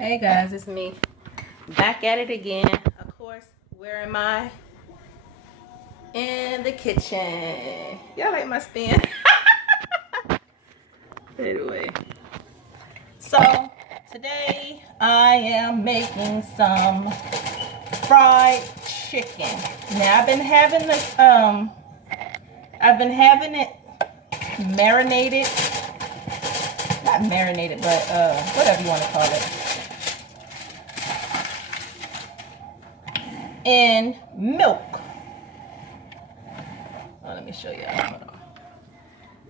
Hey guys, it's me. Back at it again. Of course, where am I? In the kitchen. Y'all like my spin? Anyway. So, today I am making some fried chicken. Now, I've been having it marinated. Not marinated, but whatever you want to call it. In milk. Oh, let me show you. Hold on.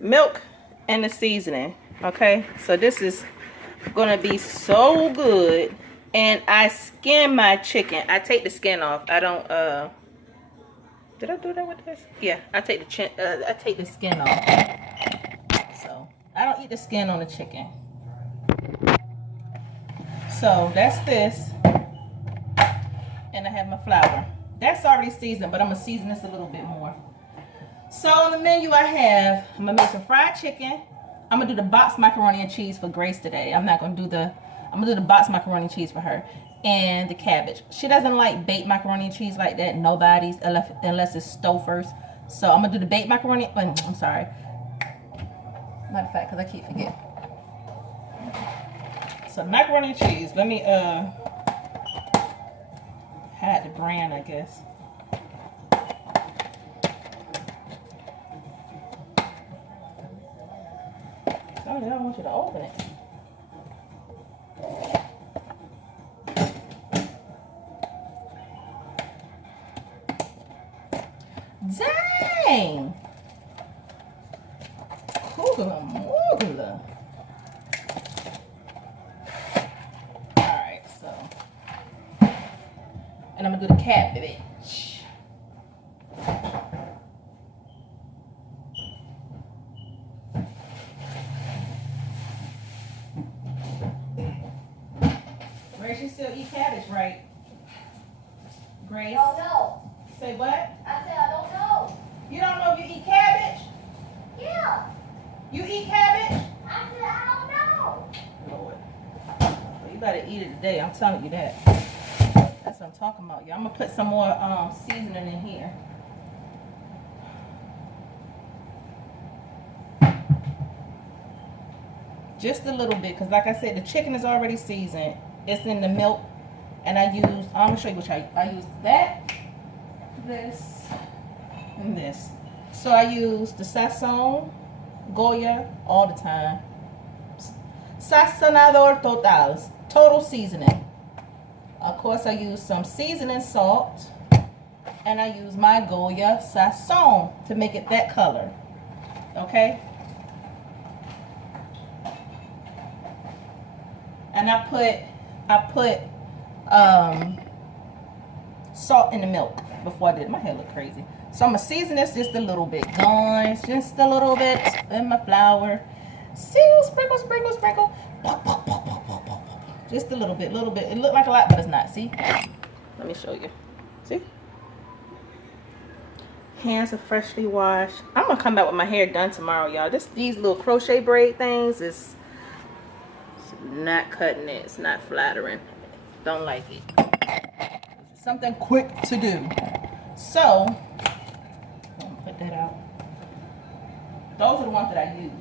Milk and the seasoning. Okay, so this is gonna be so good. And I skin my chicken. I take the skin off. I don't. Did I do that with this? Yeah, I take the skin off. So I don't eat the skin on the chicken. So that's this. And I have my flour. That's already seasoned, but I'm gonna season this a little bit more. So on the menu I'm gonna make some fried chicken. I'm gonna do the boxed macaroni and cheese for Grace today. I'm gonna do the boxed macaroni and cheese for her. And the cabbage. She doesn't like baked macaroni and cheese like that. Nobody's, unless it's Stouffer's. So I'm gonna do the baked macaroni, I'm sorry. Matter of fact, because I keep forgetting. So macaroni and cheese. Let me hide the brand, I guess. Oh, I don't want you to open it. Dang! Kugla mugla. Alright, so. And I'm gonna do the cabbage. Grace, you still eat cabbage, right? Grace? I don't know. Say what? I said I don't know. You don't know if you eat cabbage? Yeah. You eat cabbage? I said I don't know. Lord. Well, you better eat it today. I'm telling you that. That's what I'm talking about, y'all. I'm gonna put some more seasoning in here. Just a little bit, because like I said, the chicken is already seasoned. It's in the milk. And I'm gonna show you which I use that, this, and this. So I use the Sazón Goya all the time. Sazonador total seasoning. Of course, I use some seasoning salt, and I use my Goya Sazón to make it that color. Okay. And I put salt in the milk before I did. My hair look crazy. So I'm gonna season this just a little bit. Guys, just a little bit in my flour. See, sprinkle, sprinkle, sprinkle. Just a little bit, little bit. It looked like a lot, but it's not. See? Let me show you. See? Hands are freshly washed. I'm gonna come back with my hair done tomorrow, y'all. These little crochet braid things is not cutting it. It's not flattering. Don't like it. It's something quick to do. So, I'm gonna put that out. Those are the ones that I use.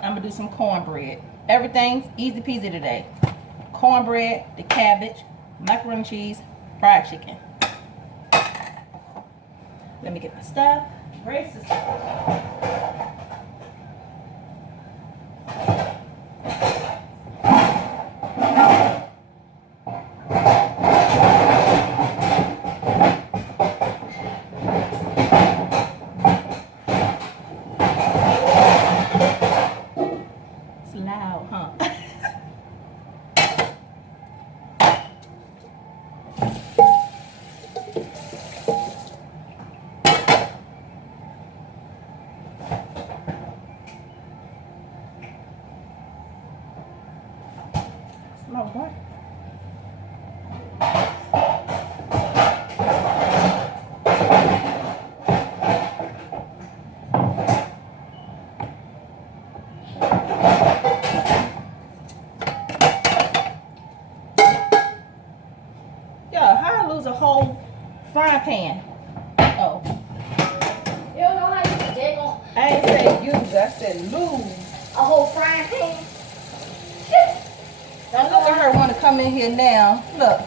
I'm gonna do some cornbread. Everything's easy peasy today. Cornbread, the cabbage, macaroni and cheese, fried chicken. Let me get my stuff. Grace is loud, huh? Smell what? pan. Oh. You don't know how you dig on I ain't say use, I said lose. a whole frying pan? Now look at her want to come in here now. Look.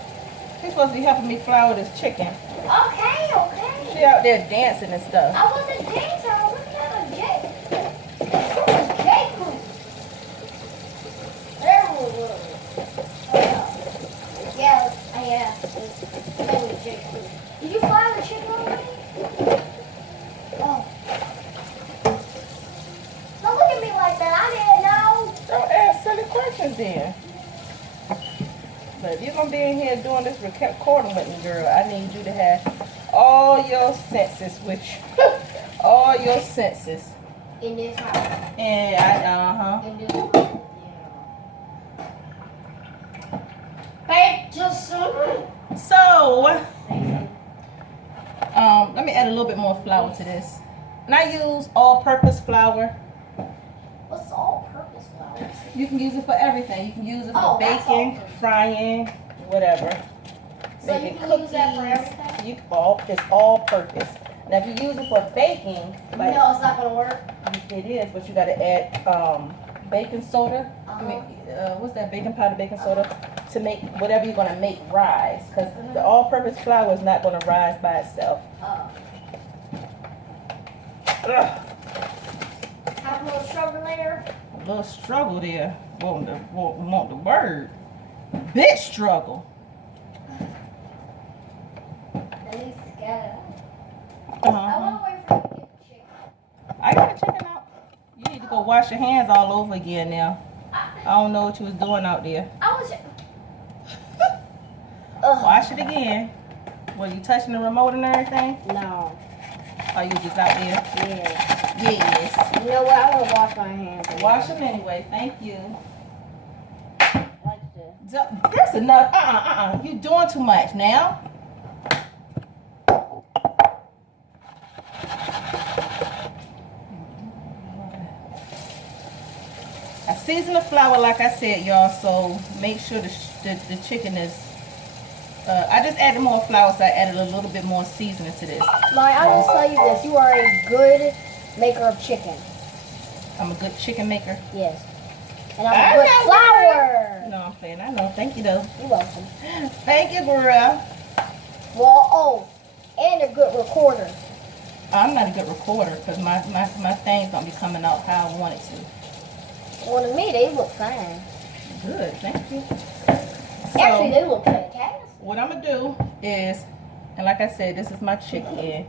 She's supposed to be helping me flour this chicken. Okay, okay. She out there dancing and stuff. I wasn't dancing. I was looking at a J. It was J crew. There we were. Yeah, yeah. That was J crew. Did you fry the chicken already? Oh. Don't look at me like that. I didn't know. Don't ask silly questions then. But if you're going to be in here doing this recording with me, girl, I need you to have all your senses with you. All your senses. In this house. And In this house. Yeah. Thank you so much. So, let me add a little bit more flour to this. And I use all-purpose flour. What's all-purpose flour? You can use it for everything. You can use it for Oh, that's baking, all-purpose. frying, whatever. So you Making can use that for everything? It's all-purpose. Now, if you use it for baking, like No, it's not gonna work. it is, but you got to add baking soda. I mean, what's that? Baking powder, baking soda to make whatever you're gonna make rise. Because the all-purpose flour is not gonna rise by itself. Ugh. Have a little struggle later. A little struggle there. Want the word? Bit struggle. At least get it. I Uh-huh. want to wait for you to get the chicken. I got the chicken out. You need to go wash your hands all over again now. I don't know what you was doing out there. I was. Wash it again. Were you touching the remote and everything? No. Or you just out there? Yeah. Yes. You know what? I want to wash my hands. Wash them anyway. Thank you. Like this. That's enough. You doing too much now. I season the flour like I said, y'all. So make sure the chicken is. I just added more flour, so I added a little bit more seasoning to this. Mike, I just tell you this. You are a good maker of chicken. I'm a good chicken maker. Yes. And I'm a good flour. No, I'm playing. I know. Thank you, though. You're welcome. Thank you, girl. Well, and a good recorder. I'm not a good recorder because my things don't be coming out how I want it to. Well, to me, they look fine. Good. Thank you. Actually, So, they look fantastic. what I'm gonna do is, and like I said, this is my chicken.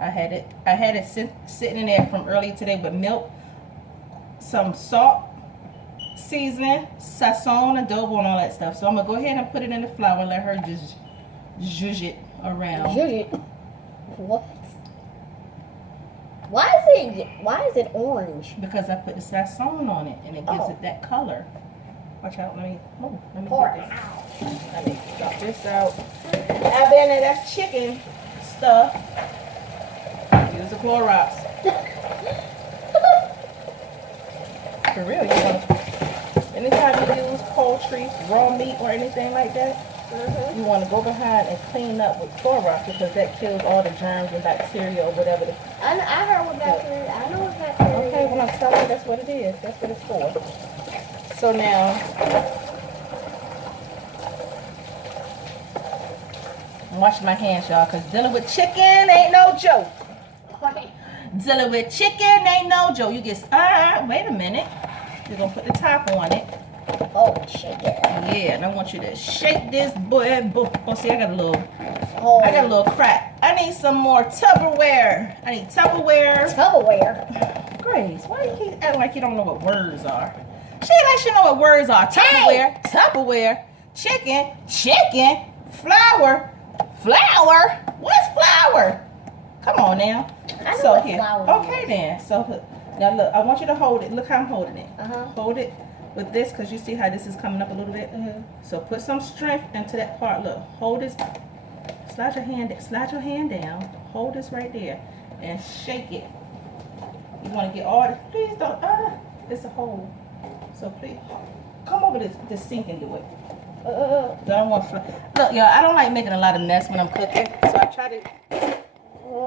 I had it sitting in there from earlier today with milk, some salt, seasoning, sazon, adobo, and all that stuff. So I'm gonna go ahead and put it in the flour and let her just zhuzh it around. What? Why is it orange? Because I put the sazon on it and it gives it that color. Watch out, let me Pour get it this. out. Let me drop this out. Now then, that's chicken stuff. Use the Clorox. For real, you know. Anytime you use poultry, raw meat, or anything like that, you want to go behind and clean up with Clorox because that kills all the germs and bacteria or whatever. I heard what bacteria. I know what bacteria. Okay, well I'm telling you, that's what it is. That's what it's for. So now, I'm washing my hands, y'all, because dealing with chicken ain't no joke. Dealing with chicken ain't no joke. You get, wait a minute. You're going to put the top on it. Oh, shake it. Yeah, and I want you to shake this boy. Oh, see, I got a Oh, little crack. I need some more Tupperware. I need Tupperware. Tupperware. Grace, why you keep acting like you don't know what words are? She ain't like she know what words are. Tupperware, Tupperware, chicken, flour. What's flour? Come on now. I know what flour Okay is. then. So now look, I want you to hold it. Look how I'm holding it. Uh-huh. Hold it with this because you see how this is coming up a little bit. So put some strength into that part. Look, hold this. Slide your hand down. Hold this right there and shake it. You want to get all the, please don't, it's a hole. So please, come over this sink and do it. I don't want, look, y'all, I don't like making a lot of mess when I'm cooking. So I try to This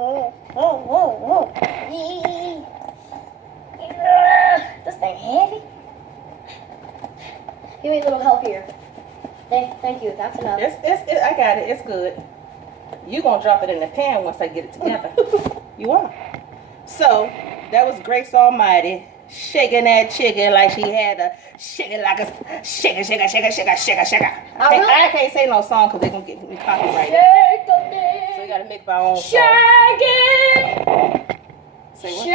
thing heavy. Give me a little help here. Thank you. That's enough. I got it. It's good. You gonna drop it in the pan once I get it together. You are. So that was Grace Almighty shaking that chicken like she had a shaking like a shaker. I can't say no song because they're gonna get me copyrighted. Shake the thing. So we gotta make our own song. Shake it. Say what?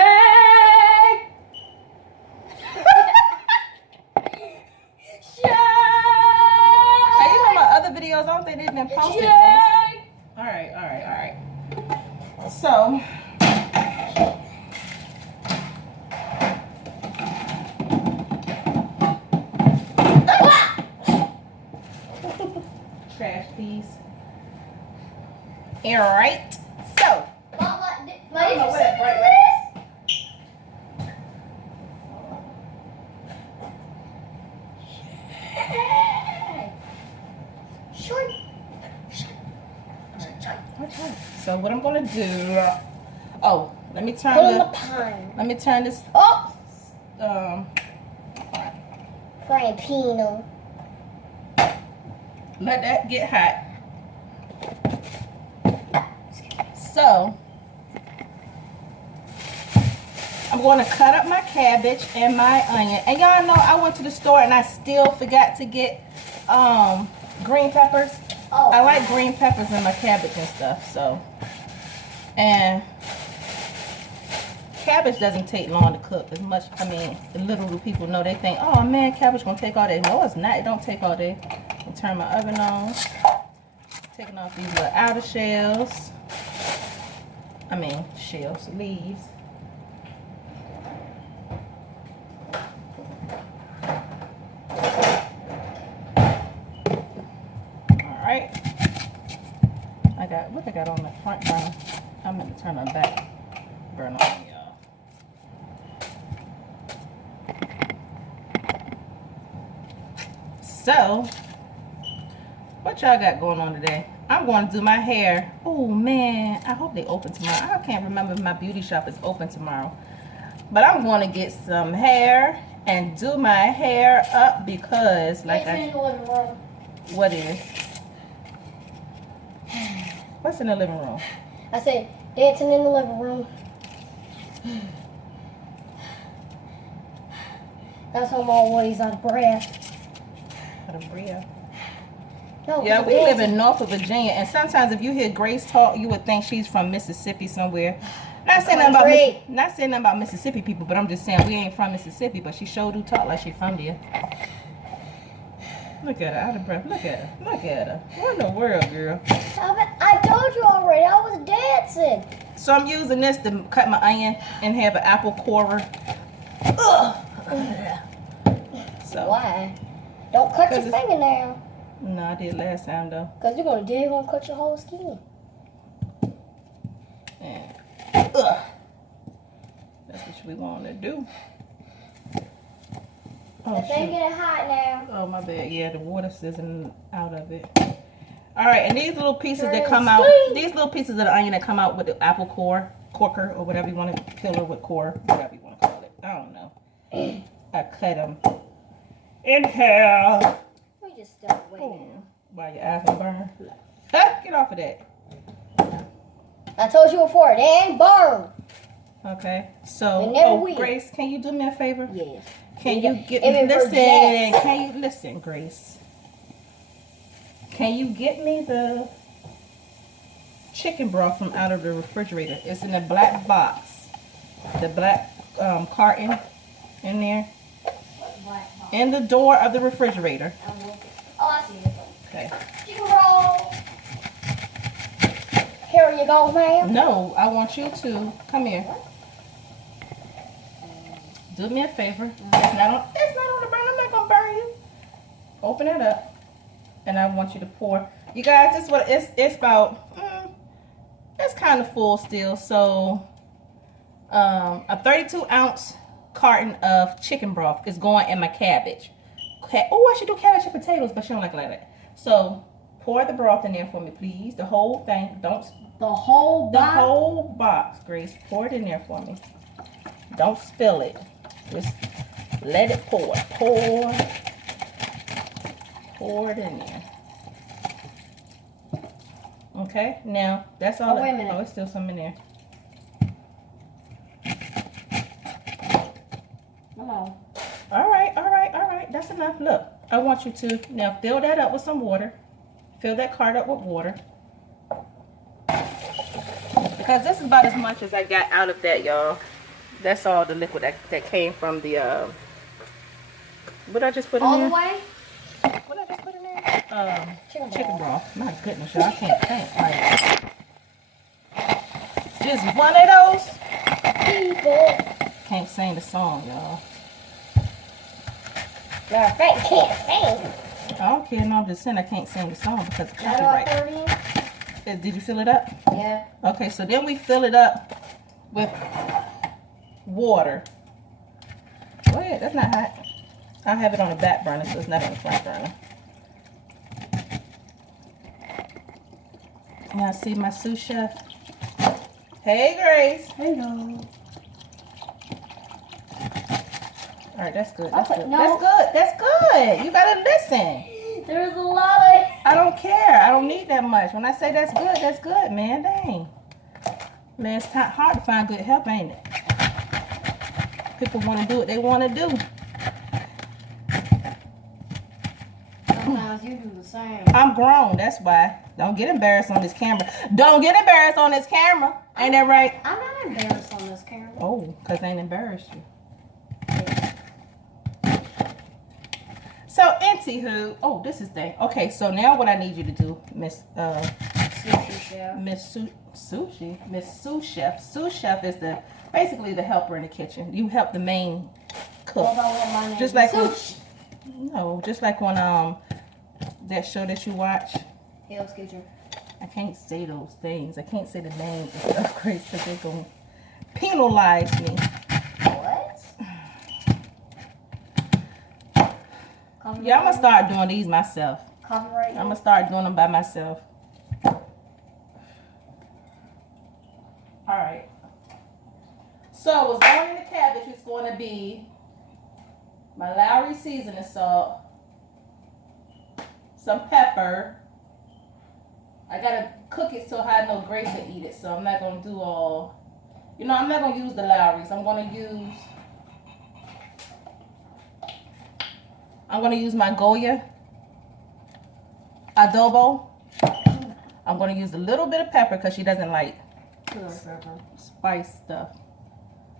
Shake. Hey, you know my other videos? I don't think they've been posted. Right? All right. So. Trash piece. All right. So. Mama, did you Right. see this? Short. Okay. So what I'm gonna do? Oh, let me turn Put in the the. pan. Let me turn this. Oh, Frampino. Let that get hot. So I'm going to cut up my cabbage and my onion. And y'all know I went to the store and I still forgot to get green peppers. Oh, I like green peppers in my cabbage and stuff. So, and cabbage doesn't take long to cook as much. I mean, the little people know, they think, oh man, cabbage gonna take all day. No, it's not. It don't take all day. I turn my oven on. Taking off these little outer shells. I mean, shells, leaves. Alright. What I got on the front burner. I'm going to turn my back burner on, y'all. So, what y'all got going on today? I'm going to do my hair. Oh man, I hope they open tomorrow. I can't remember if my beauty shop is open tomorrow. But I'm going to get some hair and do my hair up because like what is? What's in the living room? I said, dancing in the living room. That's when my Woody's out of breath. Out of breath. No, Yeah, we live in Norfolk, Virginia, and sometimes if you hear Grace talk, you would think she's from Mississippi somewhere. Not saying nothing about Mississippi people, but I'm just saying we ain't from Mississippi, but she sure do talk like she from there. Look at her, out of breath. Look at her. Look at her. What in the world, girl? I told you already. I was dancing. So I'm using this to cut my onion and have an apple corer. Ugh. So. Why? Don't cut your fingernail. No, I did last time though. Because you're going to cut your whole skin. And, ugh. That's what we want to do. Oh, The thing getting hot now. Oh, my bad. Yeah, the water sizzling out of it. All right, and these little pieces that come out, these little pieces of the onion that come out with the apple corker, or whatever you want to kill her with core, whatever you want to call it. I don't know. I cut them in half. We just stop waiting. While your eyes are burn. Get off of that. I told you before, they ain't burn. Okay, so Grace, can you do me a favor? Yes. Can you get me, listen, can you listen, Grace? Can you get me the chicken broth from out of the refrigerator? It's in a black box. The black carton in there. In the door of the refrigerator. Oh, I see it. Okay. Chicken roll. Here you go, ma'am. No, I want you to come here. Do me a favor. It's not on the burn. I'm not gonna burn you. Open it up, and I want you to pour. You guys, this is what it's about. It's kind of full still. So, a 32-ounce carton of chicken broth is going in my cabbage. Oh, I should do cabbage and potatoes, but she don't like it like that. So, pour the broth in there for me, please. The whole thing. Don't The whole The box? whole box, Grace. Pour it in there for me. Don't spill it. Just let it pour. Pour it in there. Okay, now that's all. Oh, wait a minute. Oh, it's still some in there. Come on. All right. That's enough. Look, I want you to now fill that up with some water. Fill that cart up with water. Because this is about as much as I got out of that, y'all. That's all the liquid that came from the, what I just put in All there? the way? What I just put in there? Chicken broth. broth. My goodness, y'all, I can't think. Like, just one of those. People. Can't sing the song, y'all. Matter of fact, can't sing. I don't care. No, I'm just saying I can't sing the song because of Now do I copyright. pour it in? Did you fill it up? Yeah. Okay, so then we fill it up with water. Go ahead, that's not hot. I'll have it on the back burner so it's not on the front burner. Now see my sous chef. Hey Grace. Hello. Alright, that's good. That's good. No. That's good. That's good. You gotta listen. There's a lot of... I don't care. I don't need that much. When I say that's good, man. Dang. Man, it's hard to find good help, ain't it? People want to do what they want to do. Sometimes you do the same. I'm grown, that's why. Don't get embarrassed on this camera. Don't get embarrassed on this camera. Ain't that right? I'm not embarrassed on this camera. Oh, because they ain't embarrassed you. So, anywho, oh, this is thing. Okay, so now what I need you to do, Miss Sushi chef. Miss Sous Chef. Sous Chef is basically the helper in the kitchen. You help the main cook. What about what my name Just is? like when, Sushi. no, just like when that show that you watch. Hell's Kitchen. I can't say those things. I can't say the names and stuff, Grace, because they're gonna penalize me. What? Yeah, I'm gonna start doing these myself. Copyright. I'm gonna start doing them by myself. Alright. So what's going in the cabbage is going to be my Lowry seasoning salt, some pepper. I gotta cook it so I know Grace will eat it, so I'm not gonna do all, I'm not gonna use the Lowry's. I'm gonna use my Goya adobo. I'm gonna use a little bit of pepper because she doesn't like spice stuff.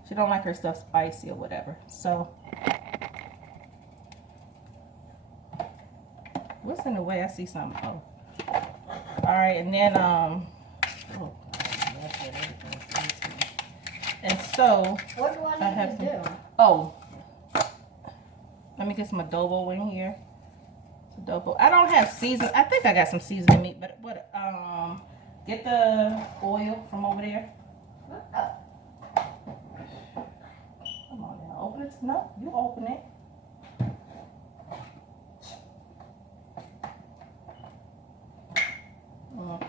She don't like her stuff spicy or whatever. So, what's in the way? I see something. Oh, all right, and then and so What do I have need to do? oh, let me get some adobo in here. Adobo. I don't have season. I think I got some seasoning meat, but what? Get the oil from over there. Come on now, open it. No, you open it.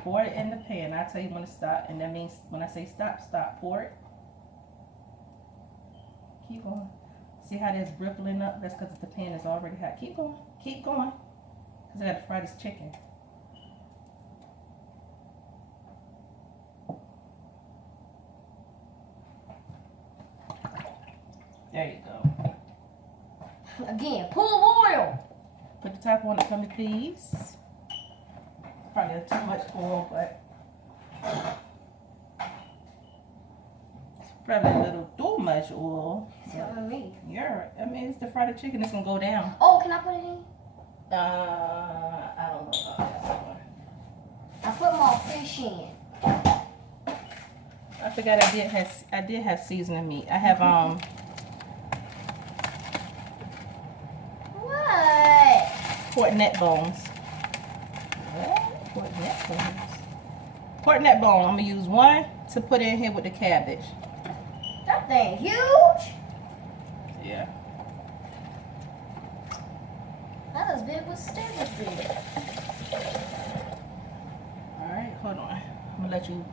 Pour it in the pan. I'll tell you when to stop, and that means when I say stop, stop. Pour it. Keep going. See how that's rippling up? That's because the pan is already hot. Keep going. Keep going. Because I got to fry this chicken. There you go. Again, pull of oil. Put the top on it for me, please. Probably too much oil, but it's probably a little too much oil. Telling me. Yeah, I mean, it's the fried chicken. It's gonna go down. Oh, can I put it in? I don't know about that one. I put my fish in. I forgot I did have seasoning meat. I have What? pork neck bones. What? Pork neck bones. Pork neck bone. I'm gonna use one to put in here with the cabbage. That thing huge. Yeah. That's as big as Steve big. All right, hold on. I'm gonna let you.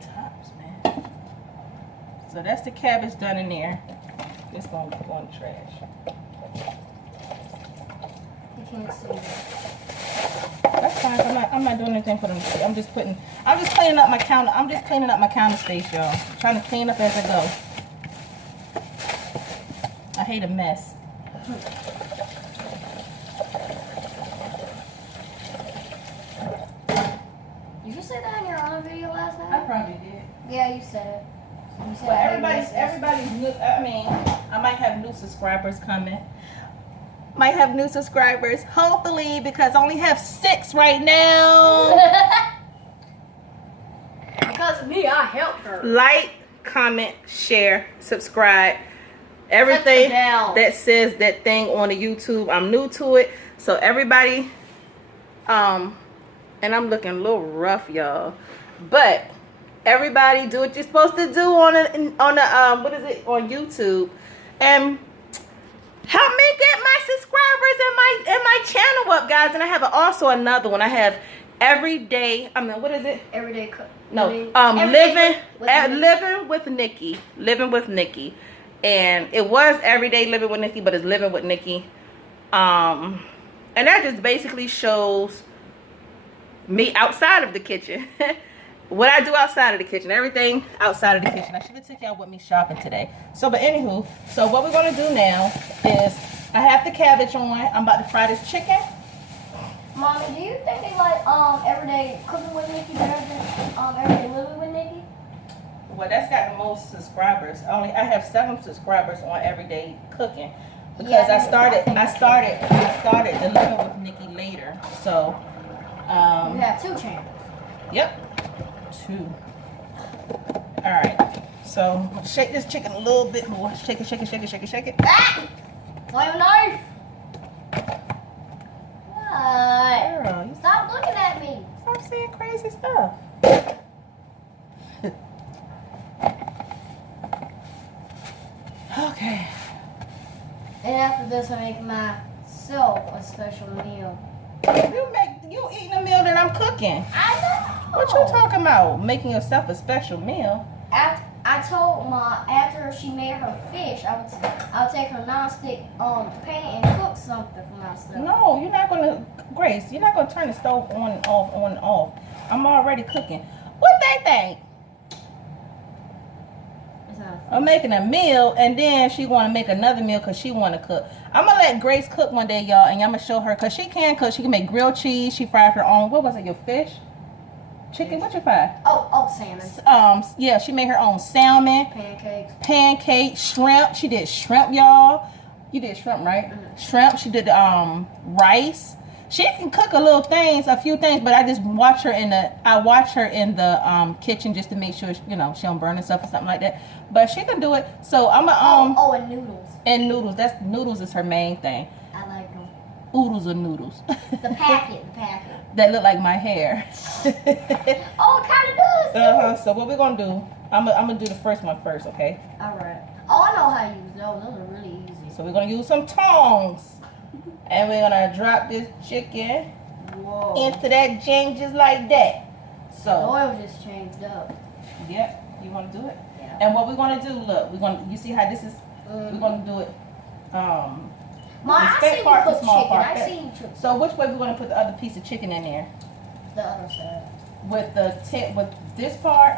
Tops, man. So that's the cabbage done in there. It's gonna go in the trash. You can't see it. That's fine. I'm not doing anything for them. I'm just cleaning up my counter. I'm just cleaning up my counter space, y'all. Trying to clean up as I go. I hate a mess. Did you say that in your other video last I night? probably did. Yeah, you said it. You said But I hate messes. everybody's new. I mean, I might have new subscribers coming. Might have new subscribers, hopefully, because I only have 6 right now. Because of me, I helped her. Like, comment, share, subscribe. Everything bell. that says that thing on the YouTube, I'm new to it. So everybody, and I'm looking a little rough, y'all. But everybody do what you're supposed to do on the what is it, on YouTube, and help me get my subscribers and my channel up, guys. And I have also another one. I have everyday. I mean, what is it? Everyday cook. No, living with Nikki, and it was everyday living with Nikki, but it's living with Nikki. And that just basically shows me outside of the kitchen. What I do outside of the kitchen, everything outside of the kitchen. I should have took y'all with me shopping today. So, but anywho, so what we're gonna do now is I have the cabbage on. I'm about to fry this chicken. Mommy, do you think they like everyday cooking with Nikki better than everyday living with Nikki? Well, that's got the most subscribers. I have 7 subscribers on everyday cooking because Yeah, I started the living with Nikki later. So, You have 2 channels. yep. 2. All right. So shake this chicken a little bit more. Shake it, shake it, shake it, shake it, shake it. Ah! Flame knife! What? Girl, you Stop looking at me. stop saying crazy stuff. Okay. And after this, I make myself a special meal. You eating a meal that I'm cooking. I know. What you talking about? Making yourself a special meal? I told Ma after she made her fish, I would take her nonstick pan and cook something for myself. No, you're not gonna, Grace. You're not gonna turn the stove on and off, on and off. I'm already cooking. What they think? It's not I'm making a meal, and then she want to make another meal because she want to cook. I'm gonna let Grace cook one day, y'all, and I'm gonna show her because she can cook. She can make grilled cheese. She fried her own. What was it? Your fish? Chicken? What you fried? salmon, Yeah, she made her own salmon, pancakes. shrimp. She did shrimp, y'all. You did shrimp, right? Mm-hmm. Shrimp. She did rice. She can cook a few things, but I just watch her in the kitchen just to make sure she don't burn herself or something like that. But she can do it. So I'm and noodles. and noodles. Noodles is her main thing. I like them. Oodles or noodles. The packet. That look like my hair. Oh, it kind of does. So what we're gonna do? I'm gonna do the first one first, okay? All right. Oh, I know how to use those. Those are really easy. So we're gonna use some tongs, and we're gonna drop this chicken Whoa. into that jing just like that. The So, oil just changed up. yep, you wanna do it? Yeah. And what we're gonna do? Look, you see how this is? We're gonna do it. Ma, the I fat see you part, the cook small chicken. part. I see you cook So which way we're gonna put the other piece of chicken in there? the other side. With with this part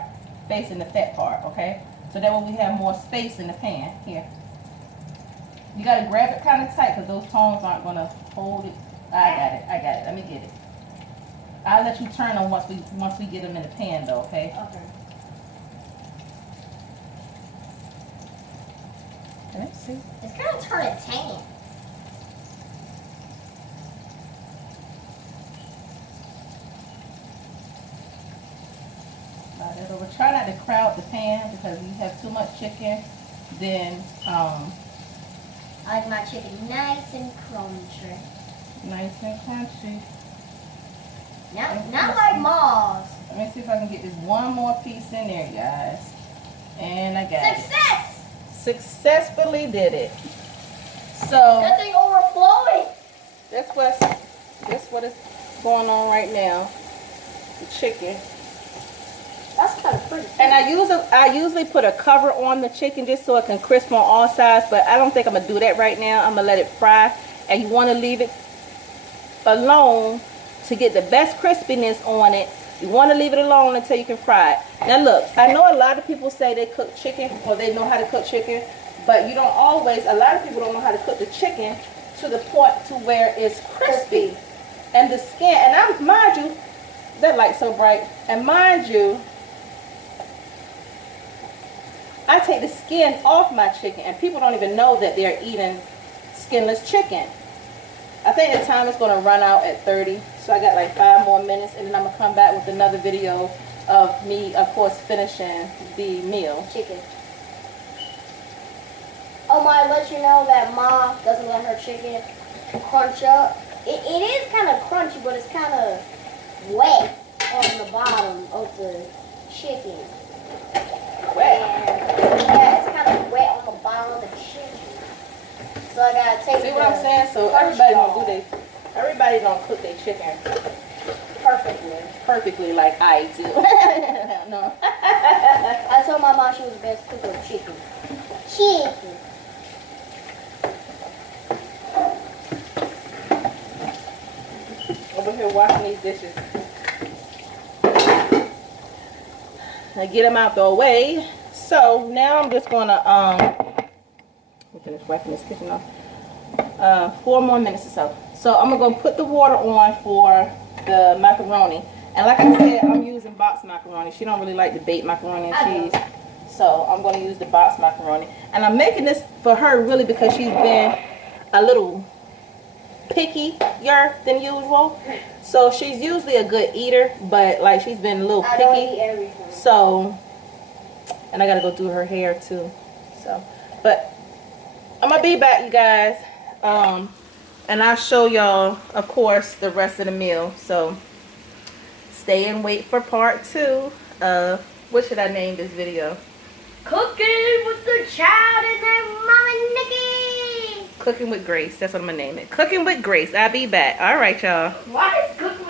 facing the fat part, okay? So that way we have more space in the pan. Here. You gotta grab it kind of tight because those tongs aren't gonna hold it. I got it. Let me get it. I'll let you turn them once we get them in the pan though, okay? Okay. Let's see. It's kind of turning tan. We'll try not to crowd the pan because we have too much chicken. Then I like my chicken nice and crunchy. nice and crunchy. Not like Ma's. Let me see if I can get this one more piece in there, guys. And I got it. Success! Successfully did it. So That thing overflowing. that's what is going on right now. The chicken. That's kind of pretty. And I usually put a cover on the chicken just so it can crisp on all sides, but I don't think I'm gonna do that right now. I'm gonna let it fry, and you want to leave it alone to get the best crispiness on it. You want to leave it alone until you can fry it. Now look, I know a lot of people say they cook chicken or they know how to cook chicken, but you don't always. A lot of people don't know how to cook the chicken to the point to where it's crispy, and the skin. And mind you, that light's so bright. And mind you, I take the skin off my chicken, and people don't even know that they're eating skinless chicken. I think the time is going to run out at 30, so I got like 5 more minutes, and then I'm going to come back with another video of me, of course, finishing the meal. Chicken. Oh, my, let you know that Ma doesn't let her chicken crunch up. It is kind of crunchy, but it's kind of wet on the bottom of the chicken. Wet? Yeah, it's kind of wet on the bottom of the chicken. So I gotta take. See what I'm saying? So everybody don't cook their chicken perfectly like I do. No. I told my mom she was the best cook of chicken. Chicken. Over here washing these dishes. I get them out the way. So now I'm just gonna finish wiping this kitchen off. 4 more minutes or so. So I'm gonna put the water on for the macaroni. And like I said, I'm using box macaroni. She don't really like the baked macaroni and cheese. So I'm gonna use the box macaroni. And I'm making this for her really because she's been a little pickier than usual. So she's usually a good eater, but like she's been a little picky. I don't eat everything. So, and I gotta go do her hair too. So, but I'm gonna be back, you guys, and I'll show y'all, of course, the rest of the meal. So stay and wait for part 2 of, what should I name this video? Cooking with the child and their Mama Nikki. Cooking with Grace. That's what I'm gonna name it. Cooking with Grace. I'll be back. All right, y'all. Why is cooking